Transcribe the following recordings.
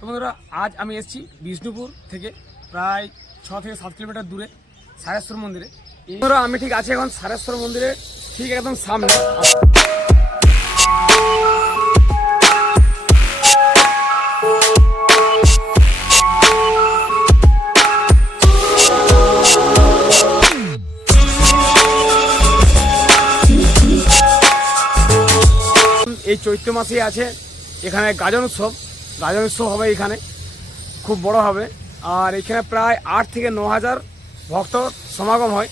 তো বন্ধুরা আজ আমি এসেছি বিষ্ণুপুর থেকে প্রায় 6 থেকে 7 কিলোমিটার দূরে সারেশ্বর মন্দিরে। বন্ধুরা আমি ঠিক আছি এখন সারেশ্বর মন্দিরে ঠিক একদম সামনে। এই চৈত্র মাসেই আছে এখানে গাজন উৎসব হবে এখানে, খুব বড় হবে। আর এখানে প্রায় 8 থেকে 9 হাজার ভক্ত সমাগম হয়।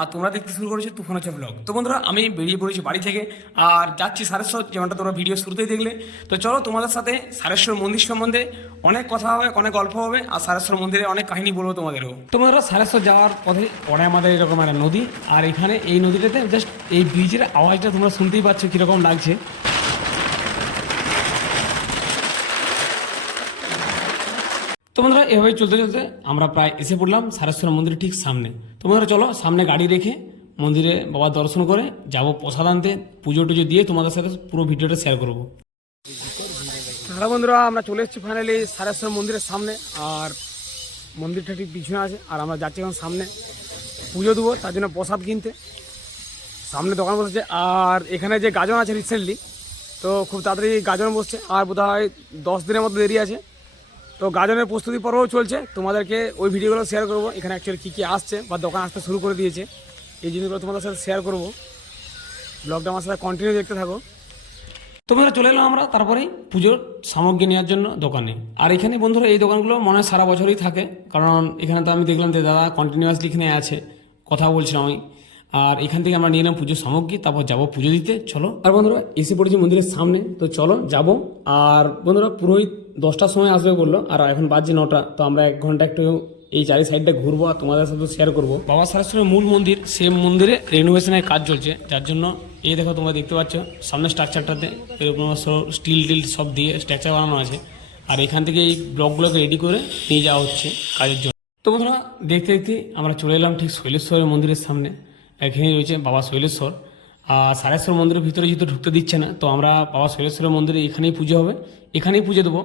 আর তোমরা দেখতে শুরু করেছো তুফান হচ্ছে ব্লগ। তো বন্ধুরা আমি বেরিয়ে পড়েছি বাড়ি থেকে আর যাচ্ছি সারেশ্বর, যেমনটা তোমরা ভিডিও শুরুতেই দেখলে। তো চলো তোমাদের সাথে সারেশ্বর মন্দির সম্বন্ধে অনেক কথা হবে, অনেক গল্প হবে, আর সারেশ্বর মন্দিরে অনেক কাহিনী বলবো তোমাদেরও। তো বন্ধুরা সারেশ্বর যাওয়ার পথে পরে আমাদের এরকম একটা নদী, আর এখানে এই নদীটাতে জাস্ট এই ব্রিজের আওয়াজটা তোমরা শুনতেই পাচ্ছ কীরকম লাগছে। তো বন্ধুরা এভাবে চলতে চলতে আমরা প্রায় এসে পড়লাম সারেশ্বর মন্দিরের ঠিক সামনে। তো বন্ধুরা চলো সামনে গাড়ি রেখে মন্দিরে বাবার দর্শন করে যাবো প্রসাদ আনতে, পুজো টুজো দিয়ে তোমাদের সাথে পুরো ভিডিওটা শেয়ার করবো। হ্যালো বন্ধুরা, আমরা চলে এসেছি ফাইনালি সারেশ্বর মন্দিরের সামনে, আর মন্দিরটা ঠিক পিছনে আছে। আর আমরা যাচ্ছি এখন সামনে পুজো দেবো, তার জন্য প্রসাদ কিনতে সামনে দোকান বসেছে। আর এখানে যে গাজন আছে রিসেন্টলি, তো খুব তাড়াতাড়ি গাজন বসছে, আর বোধহয় 10 দিনের মতো দেরি আছে। তো গাজনের প্রস্তুতি পর্বও চলছে, তোমাদেরকে ওই ভিডিওগুলো শেয়ার করবো। এখানে অ্যাকচুয়ালি কী কী আসছে বা দোকান আসতে শুরু করে দিয়েছে, এই জিনিসগুলো তোমাদের সাথে শেয়ার করবো। ব্লগটা আমার সাথে কন্টিনিউ দেখতে থাকো। তোমরা চলে এলাম আমরা তারপরেই পুজোর সামগ্রী নেওয়ার জন্য দোকানে। আর এখানে বন্ধুরা এই দোকানগুলো মনে হয় সারা বছরই থাকে, কারণ এখানে তো আমি দেখলাম যে দাদা কন্টিনিউয়াসলি এখানে আছে, কথা বলছিলাম আমি। আর এখান থেকে আমরা নিয়ে এলাম পুজোর সামগ্রী, তারপর যাবো পুজো দিতে। চলো। আর বন্ধুরা এসে পড়েছি মন্দিরের সামনে, তো চলো যাব। আর বন্ধুরা পুরোহিত 10টার সময় আসবে বললো, আর এখন বাজছে 9টা। তো আমরা 1 ঘন্টা একটু এই চারি সাইডটা ঘুরবো আর তোমাদের সাথে শেয়ার করবো। বাবা সারেশ্বরের মূল মন্দির, সেই মন্দিরে রেনোভেশনের কাজ চলছে, যার জন্য এই দেখো তোমরা দেখতে পাচ্ছ সামনে স্ট্রাকচারটাতে স্টিল টিল সব দিয়ে স্ট্রাকচার বানানো আছে। আর এখান থেকে এই ব্লকগুলোকে রেডি করে নিয়ে যাওয়া হচ্ছে কাজের জন্য। তো বন্ধুরা দেখতে দেখতে আমরা চলে এলাম ঠিক শৈলেশ্বরের মন্দিরের সামনে। এখানেই রয়েছে বাবা শৈলেশ্বর। আর সারেশ্বর মন্দিরের ভিতরে যেহেতু ঢুকতে দিচ্ছে না, তো আমরা বাবা শৈলেশ্বরের মন্দিরে এখানেই পুজো হবে, এখানেই পুজো দেবো।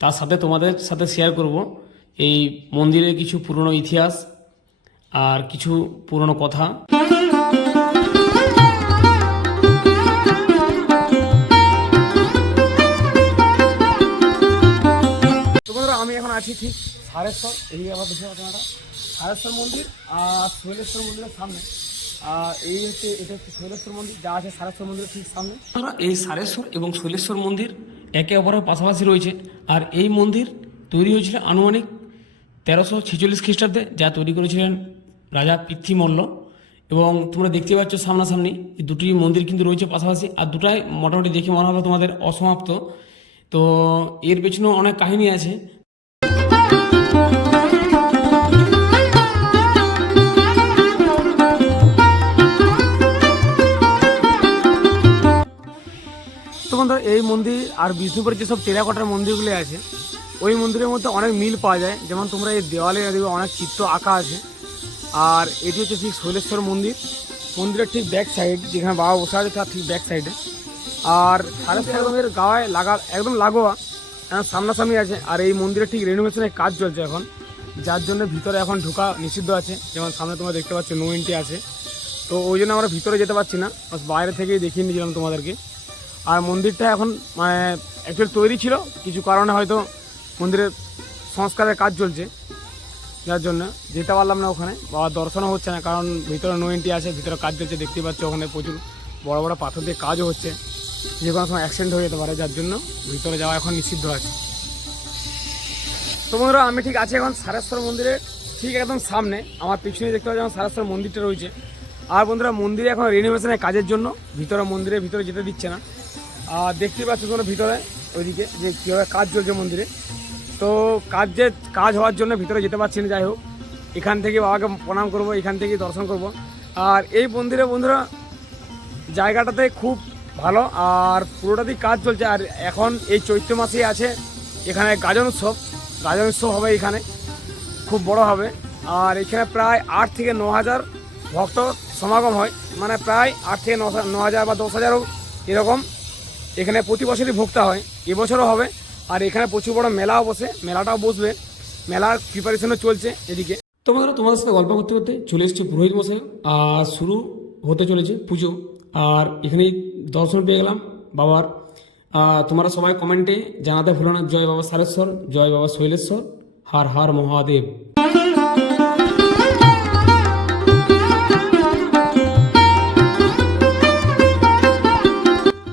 তার সাথে তোমাদের সাথে শেয়ার করব এই মন্দিরের কিছু পুরনো ইতিহাস আর কিছু পুরনো কথা। আমি এখন আছি ঠিক সারেশ্বর, এই আবার দেখে আপনারা সারেশ্বর মন্দির আর শৈলেশ্বর মন্দিরের সামনে। আর এই হচ্ছে এটা হচ্ছে শৈলেশ্বর মন্দির, যা আছে সারেশ্বর মন্দিরের ঠিক সামনে। এই সারেশ্বর এবং শৈলেশ্বর মন্দির একে অপরের পাশাপাশি রয়েছে। আর এই মন্দির তৈরি হয়েছিল আনুমানিক 1346 খ্রিস্টাব্দে, যা তৈরি করেছিলেন রাজা পৃথ্বীমল্ল। এবং তোমরা দেখতে পাচ্ছ সামনাসামনি এই দুটি মন্দির কিন্তু রয়েছে পাশাপাশি, আর দুটাই মোটামুটি দেখে মনে হবে তোমাদের অসমাপ্ত। তো এর পেছনেও অনেক কাহিনী আছে। তো বন্ধুরা এই মন্দির আর বিষ্ণুপুরের যেসব টেরাকোটার মন্দিরগুলি আছে, ওই মন্দিরের মধ্যে অনেক মিল পাওয়া যায়। যেমন তোমরা এই দেওয়ালে অনেক চিত্র আঁকা আছে। আর এটি হচ্ছে ঠিক শৈলেশ্বর মন্দির, মন্দিরের ঠিক ব্যাক সাইড, যেখানে বাবা বসে আছে তার ঠিক ব্যাক সাইডে। আর সারেশ্বরের গায়ে একদম লাগোয়া, সামনাসামনি আছে। আর এই মন্দিরের ঠিক রেনোভেশনের কাজ চলছে এখন, যার জন্য ভিতরে এখন ঢোকা নিষিদ্ধ আছে। যেমন সামনে তোমরা দেখতে পাচ্ছ নো এন্ট্রি আছে, তো ওই জন্য আমরা ভিতরে যেতে পারছি না, বাস বাইরে থেকেই দেখিয়ে নিয়েছিলাম তোমাদেরকে। আর মন্দিরটা এখন মানে অ্যাকচুয়ালি তৈরি ছিল, কিছু কারণে হয়তো মন্দিরের সংস্কারের কাজ চলছে, যার জন্য যেতে পারলাম না ওখানে। বাবার দর্শনও হচ্ছে না, কারণ ভিতরে নো এন্ট্রি আছে, ভিতরে কাজ চলছে দেখতে পাচ্ছ। ওখানে প্রচুর বড় বড় পাথর দিয়ে কাজও হচ্ছে, যে কোনো সময় অ্যাক্সিডেন্ট হয়ে যেতে পারে, যার জন্য ভিতরে যাওয়া এখন নিষিদ্ধ আছে। তো বন্ধুরা আমি ঠিক আছি এখন সারেশ্বর মন্দিরের ঠিক একদম সামনে, আমার পিছনে দেখতে পাচ্ছি যেমন সারেশ্বর মন্দিরটা রয়েছে। আর বন্ধুরা মন্দিরে এখন রেনোভেশনের কাজের জন্য মন্দিরের ভিতরে যেতে দিচ্ছে না। আর দেখতে পাচ্ছ তোমরা ভিতরে ওইদিকে যে কীভাবে কাজ চলছে মন্দিরে। তো কাজ হওয়ার জন্য ভিতরে যেতে পারছি না। যাই হোক, এখান থেকে বাবাকে প্রণাম করব, এখান থেকেই দর্শন করব। আর এই মন্দিরে বন্ধুরা জায়গাটাতে খুব ভালো, আর পুরোটাতেই কাজ চলছে। আর এখন এই চৈত্র মাসেই আছে এখানে গাজন উৎসব হবে এখানে। খুব বড় হবে। আর এখানে প্রায় 8 থেকে 9 হাজার ভক্ত সমাগম হয়, মানে প্রায় 8 থেকে 9 হাজার বা 10 হাজারও এরকম এখানে প্রতি বছরই ভোক্তা হয়, এবছরও হবে। আর এখানে প্রচুর বড় মেলাও বসে, মেলাটাও বসবে, মেলার প্রিপারেশনও চলছে এদিকে। তোমাদের সাথে গল্প করতে করতে চলে এসেছে পুরোহিত মশাই, আর শুরু হতে চলেছে পুজো। আর এখানেই দর্শন পেয়ে গেলাম বাবার। তোমরা সবাই কমেন্টে জানাতে ভুলো না, জয় বাবা সারেশ্বর, জয় বাবা শৈলেশ্বর, হর হর মহাদেব।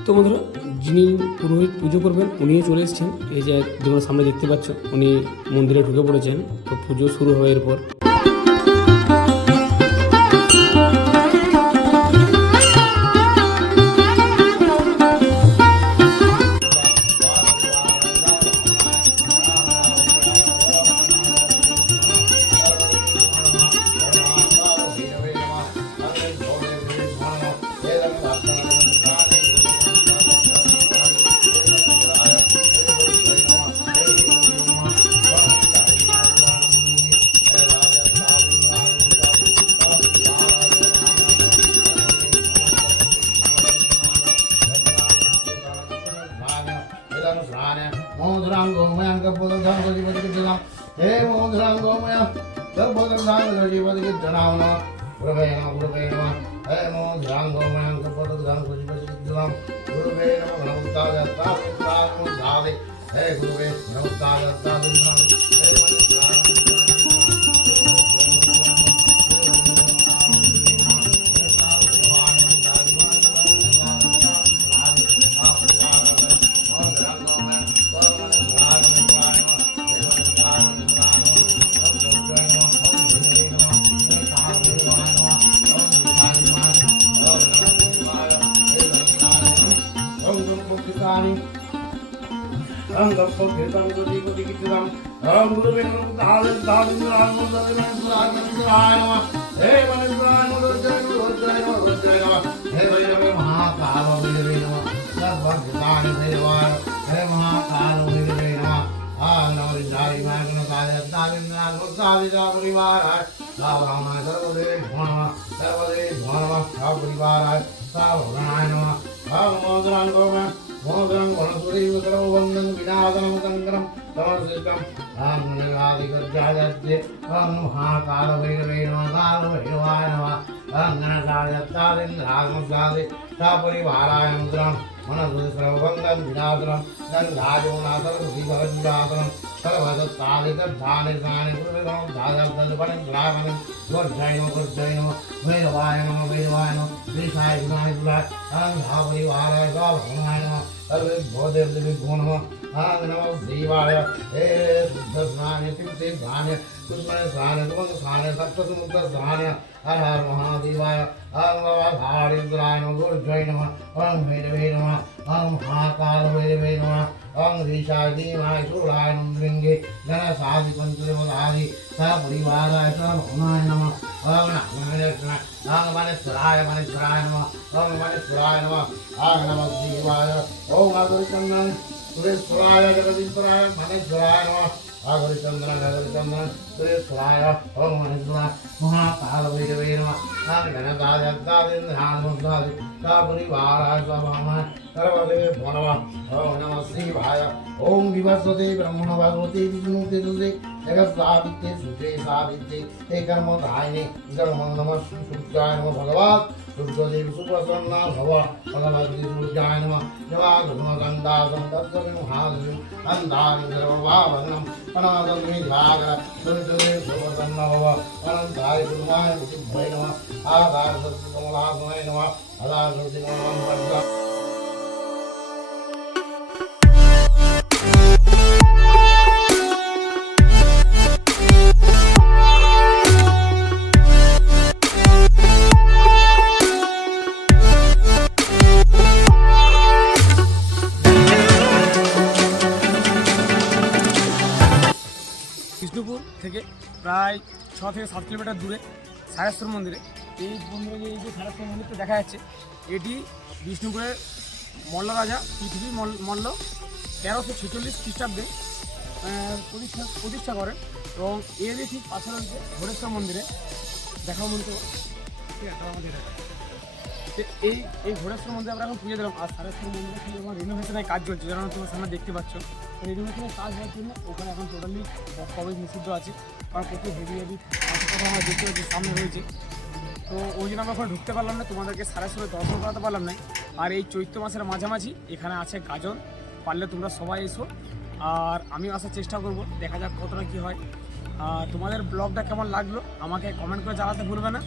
তো বন্ধুরা, যিনি পুরোহিত পুজো করবেন উনিও চলে এসেছেন। এই যে তোমরা সামনে দেখতে পাচ্ছ, উনি মন্দিরে ঢুকে পড়েছেন। তো পুজো শুরু হবে এরপর। বিষ্ণুপুর থেকে প্রায় 6 থেকে 7 কিলোমিটার দূরে সারেশ্বর মন্দিরে, এই মন্দিরে এই যে সারেশ্বর মন্দিরটা দেখা যাচ্ছে, এটি বিষ্ণুপুরের মল্ল রাজা পৃথিবী মল্ল 1346 খ্রিস্টাব্দে প্রতিষ্ঠা করেন। তো এবং এরই ঠিক পাশে রয়েছে ঘোরেশ্বর মন্দিরে দেখাও মন্দির, ঠিক আছে আমাদের এই ঘোরেশ্বর মন্দিরে আমরা এখন পুজো দিলাম। আর সারেশ্বর মন্দিরে কিন্তু এখন রিনোভেশনের কাজ চলছে, যেন তোমার সামনে দেখতে পাচ্ছ। তো রিনোভেশনের কাজ হওয়ার জন্য ওখানে এখন টোটালি প্রবেশ নিষিদ্ধ আছে, কারণ প্রচুর হেভি আমরা দেখতে পাচ্ছি সামনে রয়েছে। তো ওই জন্য আমরা ওখানে ঢুকতে পারলাম না, তোমাদেরকে সারেশ্বরে দর্শন করাতে পারলাম না। আর এই চৈত্র মাসের মাঝামাঝি এখানে আছে গাজন, পারলে তোমরা সবাই এসো। আর আমিও আসার চেষ্টা করব, দেখা যাক কতটা কী হয়। আর তোমাদের ব্লগটা কেমন লাগলো আমাকে কমেন্ট করে জানাতে ভুলবে না।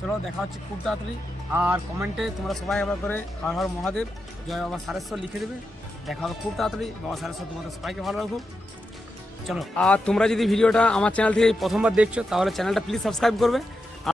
চলো দেখা হচ্ছে খুব তাড়াতাড়ি। আর কমেন্টে তোমরা সবাই আবার করে হর হর মহাদেব জয় বাবা সারেশ্বর লিখে দেবে। দেখা হবে খুব তাড়াতাড়ি। বাবা সারেশ্বর তোমাদের সবাইকে ভালো রাখুক। চলো, আর তোমরা যদি ভিডিওটা আমার চ্যানেল থেকে প্রথমবার দেখছো তাহলে চ্যানেলটা প্লিজ সাবস্ক্রাইব করবে।